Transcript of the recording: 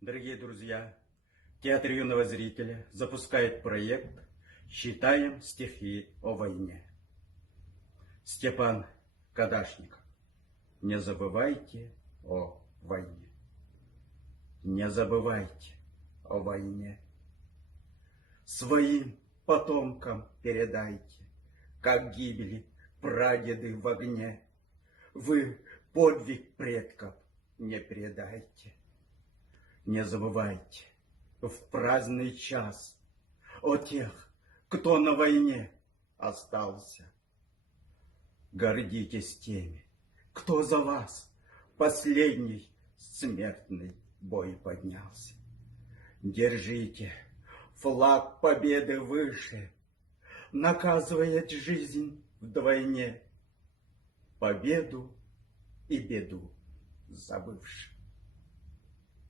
Дорогие друзья, Театр юного зрителя запускает проект «Читаем стихи о войне». Степан Кадашников. Не забывайте о войне. Не забывайте о войне. Своим потомкам передайте, как гибли прадеды в огне. Вы подвиг предков не предайте. Не забывайте в праздный час о тех, кто на войне остался. Гордитесь теми, кто за вас последний смертный бой поднялся. Держите флаг победы выше, наказывает жизнь вдвойне, победу и беду забывши.